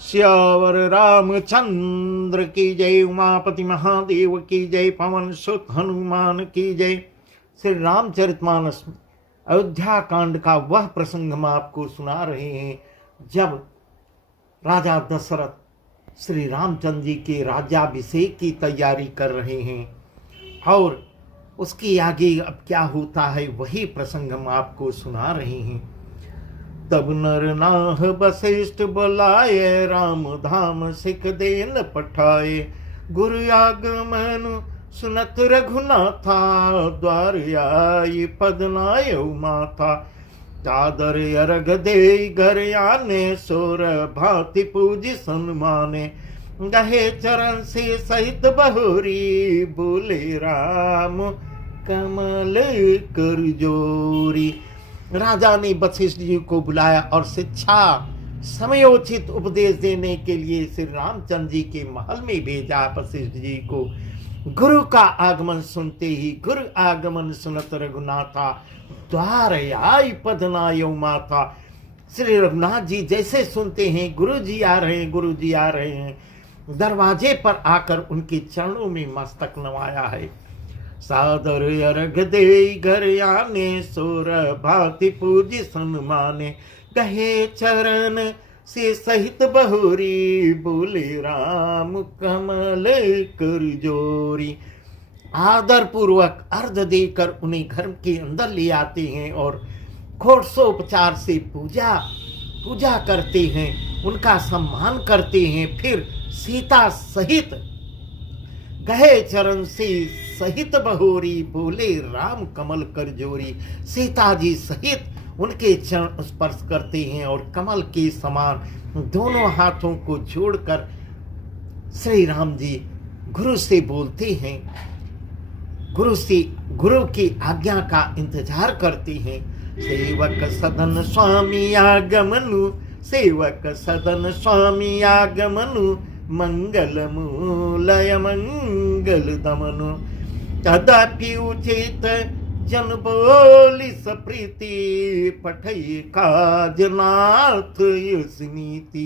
श्यावर रामचंद्र की जय। उमापति महादेव की जय। पवन सुत हनुमान की जय। श्री रामचरितमानस अयोध्या कांड का वह प्रसंग हम आपको सुना रहे हैं जब राजा दशरथ श्री रामचंद्र जी के राज्याभिषेक की तैयारी कर रहे हैं और उसके आगे अब क्या होता है वही प्रसंग हम आपको सुना रहे हैं। तब नर नाह वशिष्ठ बुलाए, राम धाम सिख देन पठाए। गुरु आगमन सुनत रघुनाथा, द्वार आई पद नाय माथा। चादर अर्घ दे घर आने, सोर भांति पूजी सन्माने। गहे चरण से सहित बहुरी, बोले राम कमल कर जोरी। राजा ने वशिष्ठ जी को बुलाया और शिक्षा समयोचित उपदेश देने के लिए श्री रामचंद्र जी के महल में भेजा। वशिष्ठ जी को गुरु का आगमन सुनते ही, गुरु आगमन सुनत रघुनाथा, द्वार आई पद नायो माथा। श्री रघुनाथ जी जैसे सुनते हैं गुरु जी आ रहे हैं, गुरु जी आ रहे हैं, दरवाजे पर आकर उनके चरणों में मस्तक नवाया है। सादर अर्घ दे घर आने, सोर भांति पूजी सन्माने। गहे चरण से सहित बहुरी, बोले राम कमल कर जोरी। आदर पूर्वक अर्घ देकर उन्हें घर के अंदर ले आते हैं और घोषोपचार से पूजा करते हैं, उनका सम्मान करते हैं। फिर सीता सहित गहे चरण से सहित बहोरी, बोले राम कमल कर जोरी। सीता जी सहित उनके चरण स्पर्श करते हैं और कमल के समान दोनों हाथों को जोड़कर श्री राम जी गुरु से बोलते हैं, गुरु की आज्ञा का इंतजार करते हैं। सेवक सदन स्वामी आगमनु, सेवक सदन स्वामी आगमनु। मंगल मूलय मंगल दमनु। तदपि उचित जन बोली सप्रीति, पठई काजनाथ यस नीति।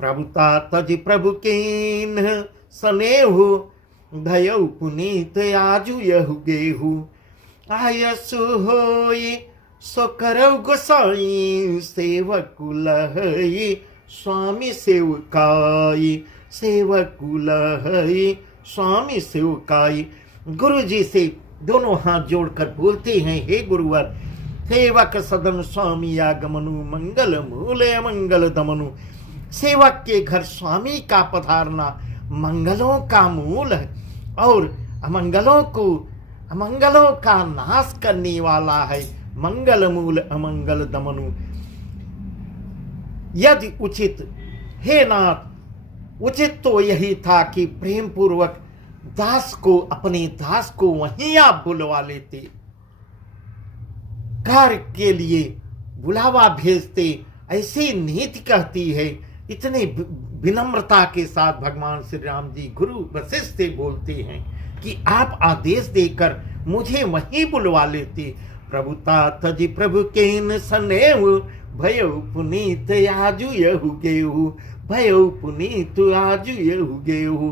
प्रभुता तज प्रभु केन सनेहु, धयउ पुनीत आजु यहु गेहु। आयसु होई सो करौ गोसाई, सेवक लहई स्वामी सेवकाई। सेवक लहई स्वामी सेवकाई। गुरु जी से दोनों हाथ जोड़कर बोलते हैं, हे गुरुवर, सेवक सदन स्वामी आगमनु, मंगल मूले मंगल दमनु। सेवक के घर स्वामी का पधारना मंगलों का मूल है और अमंगलों का नाश करने वाला है। मंगल मूल अमंगल दमनु। यदि उचित, हे नाथ, उचित तो यही था कि प्रेम पूर्वक अपने दास को वहीं आप बुलवा लेते, कार्य के लिए बुलावा भेजते। ऐसी नीति कहती है। इतने विनम्रता के साथ भगवान श्री राम जी गुरु वशिष्ठ से बोलते हैं कि आप आदेश देकर मुझे वहीं बुलवा लेते। प्रभुता तज प्रभु केन सनेहु, भयो पुनीत आजु यहु गेहु। भयो पुनीत आजु यहु गेहु।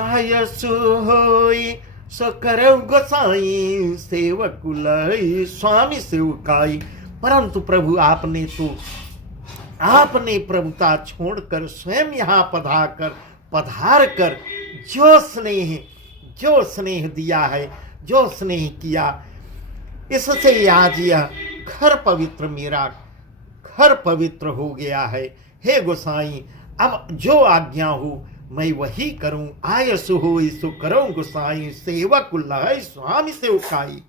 आयसु होई सो करौ गोसाई, सेवक लहई स्वामी सेवकाई। परंतु प्रभु आपने प्रभुता छोड़कर स्वयं यहाँ पधार कर जो स्नेह दिया है, जो स्नेह किया, इससे आज यह मेरा घर पवित्र हो गया है। हे गोसाई, अब जो आज्ञा हो मैं वही करूं। आयसु हो सो करो गोसाई, सेवक लहई स्वामी सेवकाई।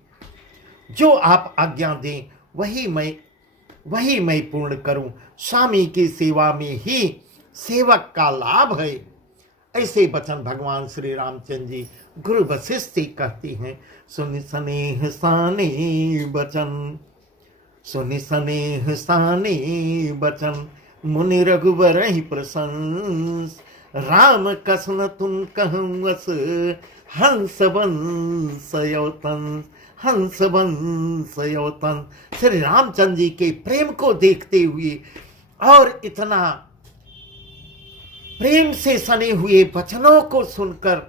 जो आप आज्ञा दें वही मैं पूर्ण करूं। स्वामी की सेवा में ही सेवक का लाभ है। ऐसे वचन भगवान श्री रामचंद्र जी गुरु वशिष्ठ से कहते हैं। सुनि स्नेह साने वचन, सुनि स्नेह साने वचन। मुनि रघुबर ही प्रशंस, राम कसन तुम कहूँ वस। हंस वंश योतन, हंस वंश योतन। श्री रामचंद्र जी के प्रेम को देखते हुए और इतना प्रेम से सने हुए वचनों को सुनकर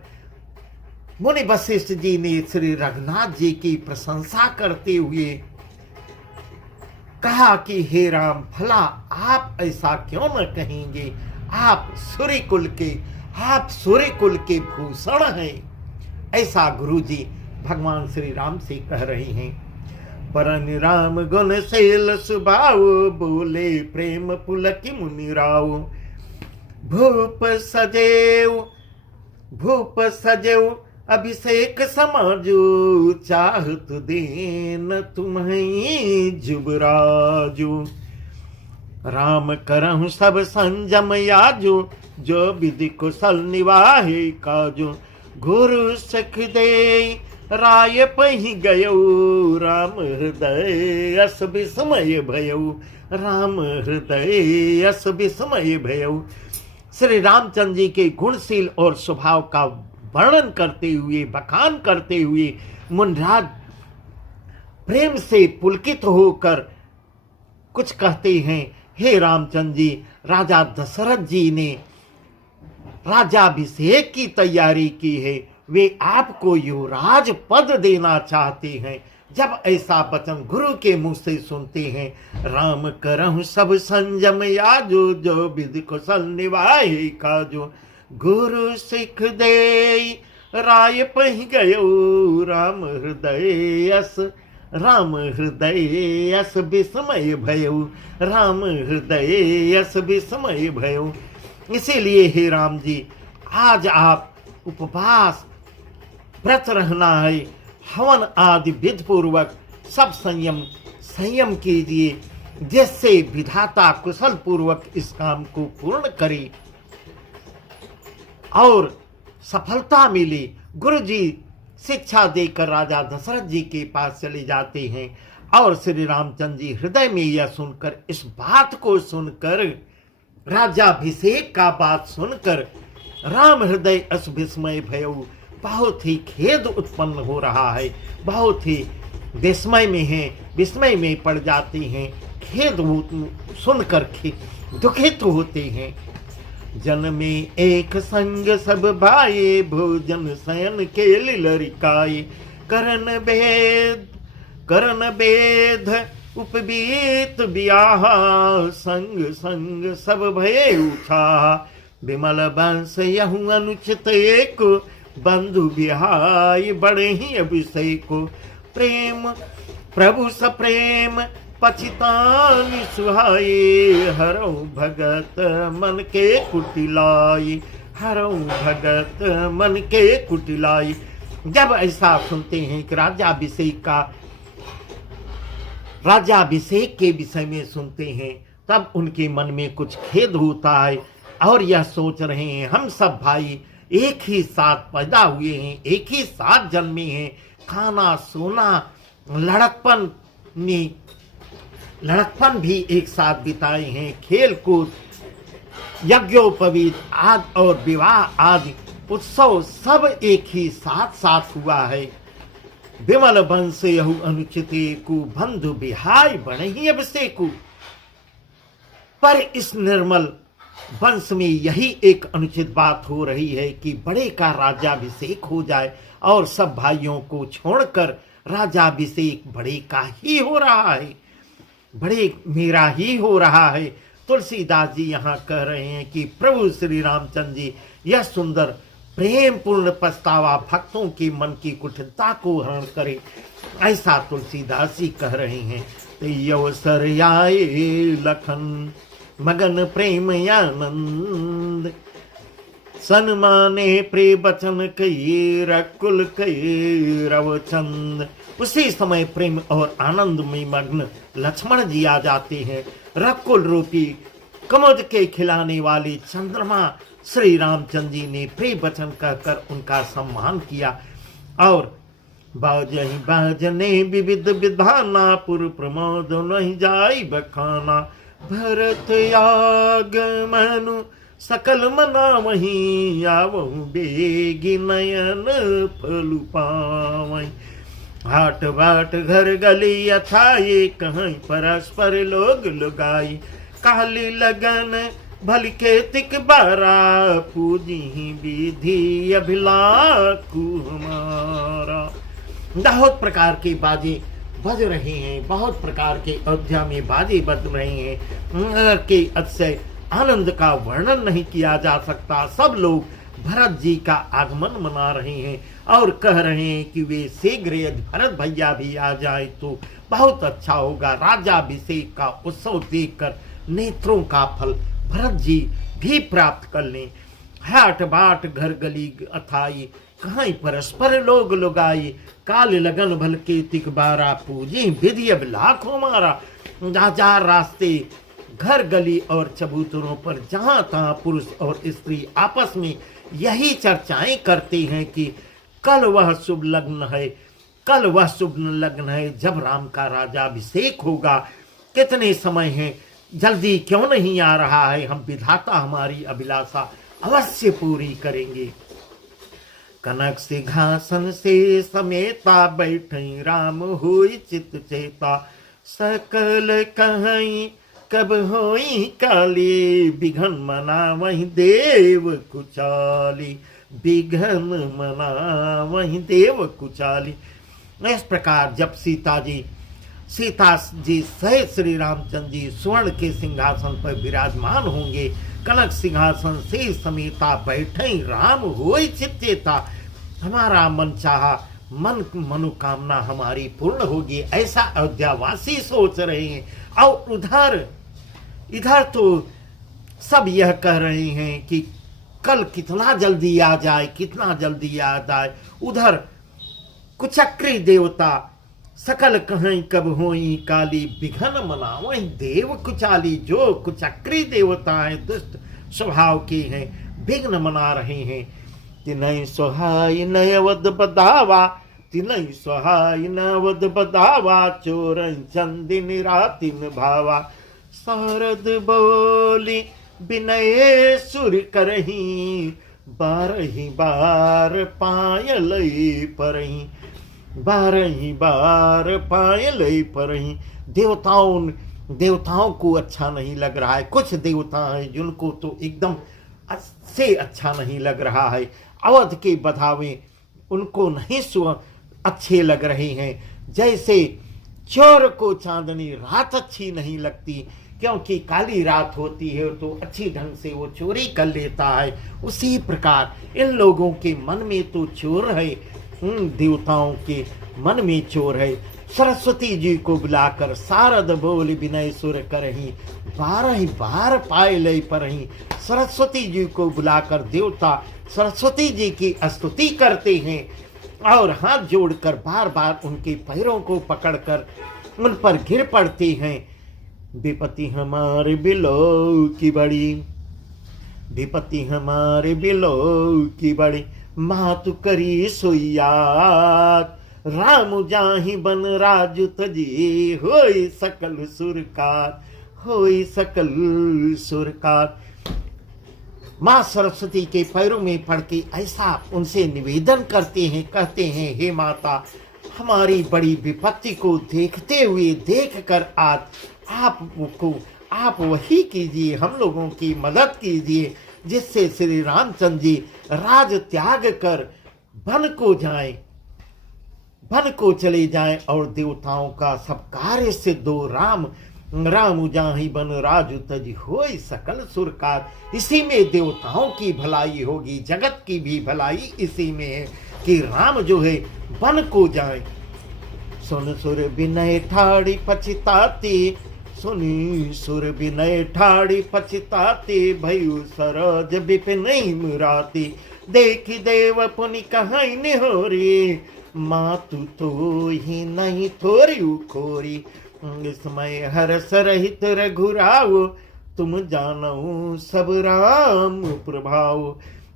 मुनि वशिष्ठ जी ने श्री रघुनाथ जी की प्रशंसा करते हुए कहा कि हे राम, भला आप ऐसा क्यों न कहेंगे, आप सूर्य कुल के भूषण हैं। ऐसा गुरु जी भगवान श्री राम से कह रहे हैं। परन राम गुण शैल सुभाव, बोले प्रेम पुलक मुनि राव। भूप सजेव अभिषेक समाजो, चाहत देन तुम्हें जुबराजो। राम करहु सब संजम याजो, जो विधि कुशल निवाहे काजो। गुरु सख दे राय पहि गयो, राम हृदय अस विस्मय भयो। राम हृदय अस विस्मय भयो। श्री रामचंद्र जी के गुणशील और स्वभाव का वर्णन करते हुए, बखान करते हुए मुनिराज प्रेम से पुलकित होकर कुछ कहते हैं। हे रामचंद्र जी, राजा दशरथ जी ने राज्याभिषेक की तैयारी की है, वे आपको युवराज पद देना चाहते हैं। जब ऐसा वचन गुरु के मुंह से सुनते हैं, राम करहु सब संजम याजो, जो विधि कुशल निवाहे काजो। गुरु सिख दे राय पहि गयो, राम हृदय अस विस्मय भयो। राम हृदय अस विस्मय भयो। इसीलिए हे राम जी, आज आप उपवास व्रत रहना है, हवन आदि विधि पूर्वक सब संयम कीजिए, जिससे विधाता कुशल पूर्वक इस काम को पूर्ण करे और सफलता मिले। गुरु जी शिक्षा देकर राजा दशरथ जी के पास चले जाते हैं और श्री रामचंद्र जी हृदय में यह सुनकर, इस बात को सुनकर, राज्याभिषेक का बात सुनकर राम हृदय अस विस्मय भयो, बहुत ही खेद उत्पन्न हो रहा है, बहुत ही विस्मय में पड़ जाते हैं, खेद सुनकर दुखित होते हैं। जन में एक संग सब भाई, भोजन शयन के लिलरिकाई। करन बेद उपबीत ब्याह, संग संग सब भये उठा। विमल वंश यहूं अनुचित एक, बंधु बिहाय बड़े ही अभिषेक। प्रेम प्रभु सप्रेम पछितानि सुहाए, हरौ भगत मन के कुटिलाई। हरौ भगत मन के कुटिलाई। जब ऐसा सुनते हैं कि राज्याभिषेक के विषय में सुनते हैं, तब उनके मन में कुछ खेद होता है और यह सोच रहे हैं, हम सब भाई एक ही साथ पैदा हुए हैं, एक ही साथ जन्मे हैं, खाना सोना लड़कपन भी एक साथ बिताए हैं, खेल कूद यज्ञोपवीत आदि और विवाह आदि उत्सव सब एक ही साथ हुआ है। विमल वंश यहु अनुचिते को, बंधु बिहाय बड़े ही अभिषेकु। पर इस निर्मल वंश में यही एक अनुचित बात हो रही है कि बड़े का राज्याभिषेक हो जाए और सब भाइयों को छोड़कर राज्याभिषेक बड़े का ही हो रहा है, बड़े मेरा ही हो रहा है। तुलसीदास जी यहाँ कह रहे हैं कि प्रभु श्री रामचंद्र जी यह सुंदर प्रेम पूर्ण पछतावा भक्तों के मन की कुटिलता को हरण करे, ऐसा तुलसीदास जी कह रहे हैं। तो यवसर आए लखन मगन प्रेम आनंद, सन्माने प्रिय बचन कई रकुल कई रवचंद। उसी समय प्रेम और आनंद में मग्न लक्ष्मण जी आ जाते हैं। रकुल रूपी कमोद के खिलाने वाले चंद्रमा श्री रामचंद्र जी ने प्रिय वचन कहकर उनका सम्मान किया और बाजने विविध विधाना, पुर प्रमोद नहीं जाई बखाना। भरत आगमनु सकल मना वहीं, आवहु बेगी नयन फलु पावई। हाट बाट घर गली अथाई, कहीं परस्पर लोग लुगाई। काली लगन भल के तिक बारा पूजी विधि अभिलाखू हमारा। बहुत प्रकार के बाजे बज रहे हैं, बहुत प्रकार के अयोध्या में बाजे बज रहे हैं कि अतिशय आनंद का वर्णन नहीं किया जा सकता। सब लोग भरत जी का आगमन मना रहे हैं और कह रहे हैं कि वे शीघ्र यदि भरत भैया भी आ जाए तो बहुत अच्छा होगा। राजाभिषेक का उत्सव देखकर नेत्रों का फल भरत जी भी प्राप्त कर लें। हाट बाट घर गली अथाई कहाँ परस्पर लोग लुगाई, काल लगन भल के तिक बारा पूजी विधि अब लाखों मारा। हजार रास्ते घर गली और चबूतरों पर जहां तहां पुरुष और स्त्री आपस में यही चर्चाएं करते हैं कि कल वह शुभ लग्न है, कल वह शुभ लग्न है जब राम का राजाभिषेक होगा। कितने समय है, जल्दी क्यों नहीं आ रहा है? हम विधाता हमारी अभिलाषा अवश्य पूरी करेंगे। कनक सिंहासन से समेता बैठई राम होई चित चेता, सकल कहीं कब होई काली, बिघन मना वही देव कुचाली, बिघन मना वही देव कुचाली। इस प्रकार जब सीता जी सहित श्री रामचंद्र जी स्वर्ण के सिंहासन पर विराजमान होंगे, कनक सिंहासन से समेता बैठे राम होई चित्तेता, हमारा मन चाहा मनोकामना हमारी पूर्ण होगी, ऐसा अयोध्यावासी सोच रहे हैं। और इधर तो सब यह कह रहे हैं कि कल कितना जल्दी आ जाए, कितना जल्दी आ जाए। उधर कुचक्री देवता सकल कहीं कब होई काली, बिघन मनावई देव कुचाली। जो कुचक्री देवता हैं, दुष्ट स्वभाव के हैं, विघ्न मना रहे हैं। तिनई सोहाई नयवद बदावा, तिनई सोहाई नवद बदावा, चोर चंदिन रातिन भावा, शारद बोली विनय सुर करही, बारही बार पायलई परही, बारही बार पायलई परही। देवताओं को अच्छा नहीं लग रहा है। कुछ देवता हैं जिनको तो एकदम से अच्छा नहीं लग रहा है। अवध के बधावे उनको नहीं अच्छे लग रहे हैं। जैसे चोर को चांदनी रात अच्छी नहीं लगती, क्योंकि काली रात होती है तो अच्छी ढंग से वो चोरी कर लेता है। उसी प्रकार इन लोगों के मन में तो चोर है, देवताओं के मन में चोर है। सरस्वती जी को बुलाकर शारद बोल विनय सुर करही, बारह बार पाए लय परही। सरस्वती जी को बुलाकर देवता सरस्वती जी की स्तुति करते हैं और हाथ जोड़कर बार बार उनके पैरों को पकड़कर उन पर गिर पड़ते हैं। विपत्ति हमारे बिलो की बड़ी, विपत्ति हमारे बिलो की बड़ी, मातु करी सोयात, राम जाहि बन राजु तजी, होई सकल सुरकार, होई सकल सुरकार। माँ सरस्वती के पैरों में पड़ के ऐसा उनसे निवेदन करते हैं, कहते हैं, हे माता, हमारी बड़ी विपत्ति को देखते हुए देखकर आज आप वही कीजिए, हम लोगों की मदद कीजिए, जिससे श्री रामचंद्र जी राज त्याग कर वन को चले जाएं और देवताओं का सब कार्य सिद्ध हो। राम जाहि बन राजु तज होय सकल सुरकार। इसी में देवताओं की भलाई होगी, जगत की भी भलाई इसी में है कि राम जो है वन को जाए। सुन सुर विनय ठाड़ी पछताती, सुनी सुर विनय ठाड़ी पछताती, भयु सरोज विपिन मुराती, देखी देव पुनि कहाई निहोरी, मातु तो ही नहीं थोरी खोरी, इसमय हर्ष रहित रघुराव, तुम जानो सब राम प्रभाव,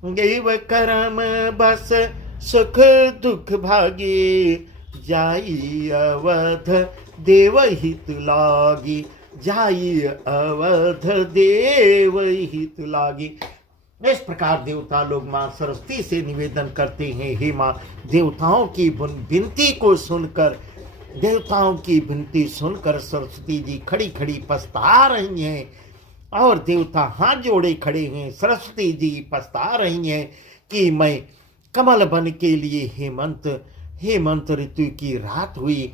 देव करम बस सुख दुख भागी, जाई अवध देव हित लागी, जाई अवध देव हित लागी। इस प्रकार देवता लोग मां सरस्वती से निवेदन करते हैं, हे मां, देवताओं की विनती को सुनकर, देवताओं की विनती सुनकर सरस्वती जी खड़ी खड़ी पछता रही हैं और देवता हाथ जोड़े खड़े हैं। सरस्वती जी पछता रही हैं कि मैं कमल बन के लिए हेमंत ऋतु की रात हुई।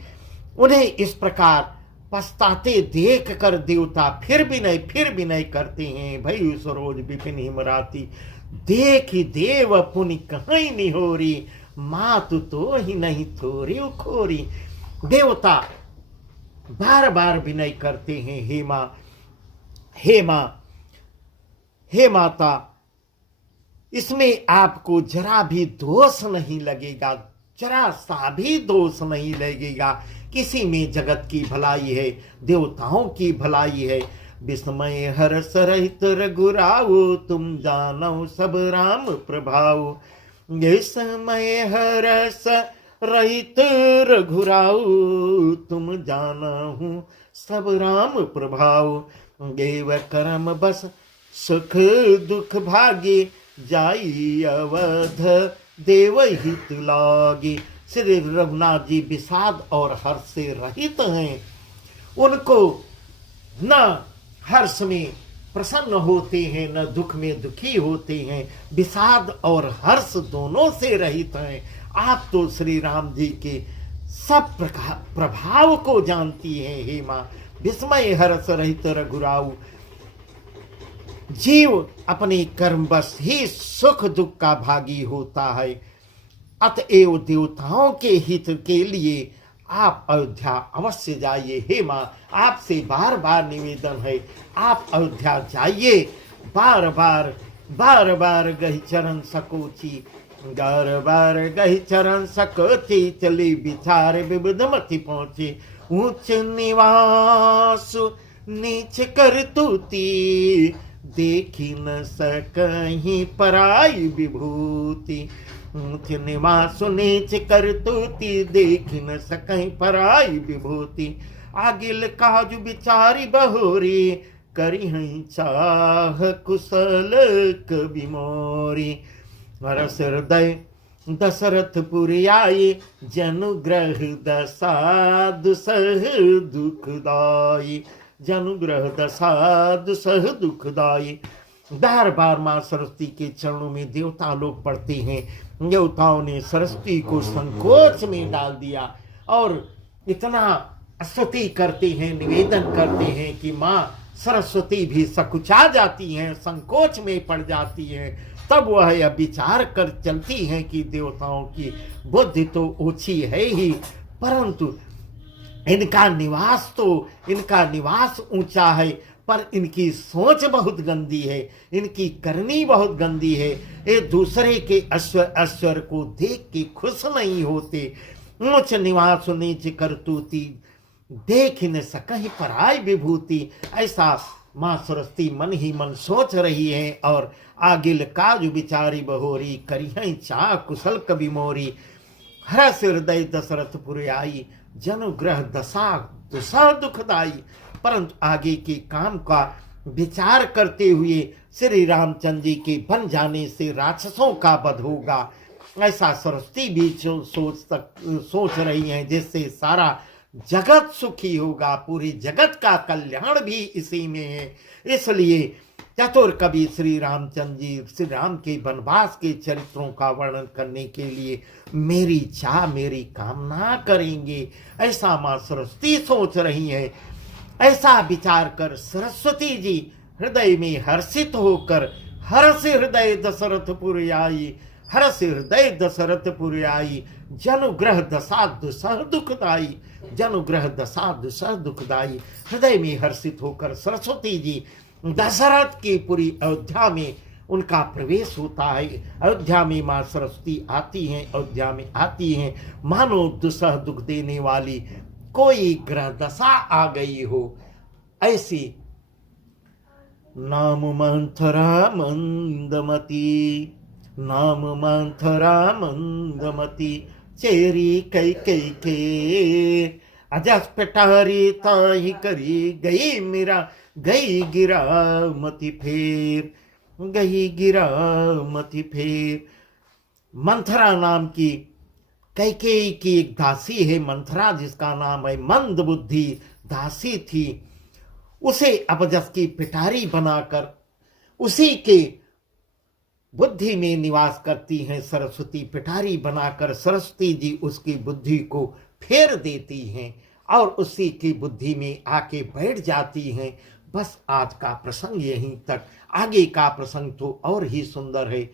उन्हें इस प्रकार पछताते देख कर देवता फिर विनय करते हैं। भई सरोज विपिन हिमराती, देख देव पुनि कहीं निहोरी, मातु तो ही नहीं थोरी खोरी। देवता बार बार विनय करते हैं, हे माता, इसमें आपको जरा भी दोष नहीं लगेगा, जरा सा भी दोष नहीं लगेगा। किसी में जगत की भलाई है, देवताओं की भलाई है। विस्मय हर्ष रहित रघुराऊ, तुम जानो सब राम प्रभाऊ। विस्मय हर्ष रहित रघुराऊ, तुम जानहु सब राम प्रभाऊ। देव कर्म बस सुख दुख भागी, जाई अवध देव हित लागी। श्री रघुनाथ जी विषाद और हर्ष से रहित हैं। उनको न हर्ष में प्रसन्न होते हैं, न दुख में दुखी होते हैं। विषाद और हर्ष दोनों से रहित हैं। आप तो श्री राम जी के सब प्रभाव को जानती हैं हे माँ। विस्मय हर्ष रहित रघुराऊ। जीव अपने कर्मवश ही सुख दुख का भागी होता है। अतएव देवताओं के हित के लिए आप अयोध्या अवश्य जाइए। हे माँ, आपसे बार बार निवेदन है, आप अयोध्या जाइए। बार बार गही चरण सकोची, बार बार गही चरण सकोची। चली विचार विबुध मति पहुंचे, ऊंच निवास नीच कर तूती। देखी न सकहीं पराई विभूति, ऊंच निवास नीच कर तूती। देखी न सकहीं पराई विभूति। आगिल काजु विचारी बहोरी, करी हई चाह कुशल कवि मोरी। हरस हृदय दशरथ पुरी आई, जनुग्रह दशा दुसह दुखदाई। जनुग्रह दशा दुसह दुखदाई। बार बार माँ सरस्वती के चरणों में देवता लोग पढ़ते हैं। देवताओं ने सरस्वती को संकोच में डाल दिया और इतना स्तुति करते हैं, निवेदन करते हैं कि माँ सरस्वती भी सकुचा जाती हैं, संकोच में पड़ जाती हैं। तब वह यह विचार कर चलती हैं कि देवताओं की बुद्धि तो ऊंची है ही, परंतु इनका निवास ऊंचा है, पर इनकी सोच बहुत गंदी है, इनकी करनी बहुत गंदी है। ये दूसरे के ऐश्वर्य को देख के खुश नहीं होते। ऊंच निवास नीच करतूती, देख न सकहीं पराई विभूति। ऐसा माँ सरस्वती मन ही मन सोच रही है। और आगिल काजु विचारी बहोरी, करिहं चाह कुशल कवि मोरी। हरस हृदय दशरथ पुर आई, जनुग्रह दशा दुसह दुखदाई। परंतु आगे के काम का विचार करते हुए श्री रामचंद्र जी के बन जाने से राक्षसों का वध होगा, ऐसा सरस्वती भी सोच रही हैं, जिससे सारा जगत सुखी होगा, पूरी जगत का कल्याण भी इसी में है। इसलिए चतुर कवि श्री रामचंद्र जी श्री राम के वनवास के चरित्रों का वर्णन करने के लिए मेरी चाह मेरी कामना करेंगे, ऐसा माँ सरस्वती सोच रही है। ऐसा विचार कर सरस्वती जी हृदय में हर्षित होकर हर्ष हृदय दशरथपुर आई, हर्ष हृदय दशरथपुर आई। जनुग्रह दशा दुसह दुखदाई, जनुग्रह दशा दुसह दुखदाई। हृदय में हर्षित होकर सरस्वती जी दशरथ की पूरी अयोध्या में उनका प्रवेश होता है। अयोध्या में माँ सरस्वती आती हैं, अयोध्या में आती हैं मानो दुसह दुख देने वाली कोई ग्रह दशा आ गई हो ऐसी। नाम मंथरा मंदमती, नाम मंथरा मंदमती। चेरी कई कई के अजस पटारी ताही करी, गई मीरा गई गिरा मति फेर, गई गिरा मति फेर। मंथरा नाम की कैकेयी की एक दासी है, मंथरा जिसका नाम है, मंद बुद्धि दासी थी। उसे अपजस की पिटारी बनाकर उसी के बुद्धि में निवास करती हैं सरस्वती। पिटारी बनाकर सरस्वती जी उसकी बुद्धि को फेर देती हैं और उसी की बुद्धि में आके बैठ जाती हैं। बस आज का प्रसंग यहीं तक, आगे का प्रसंग तो और ही सुंदर है।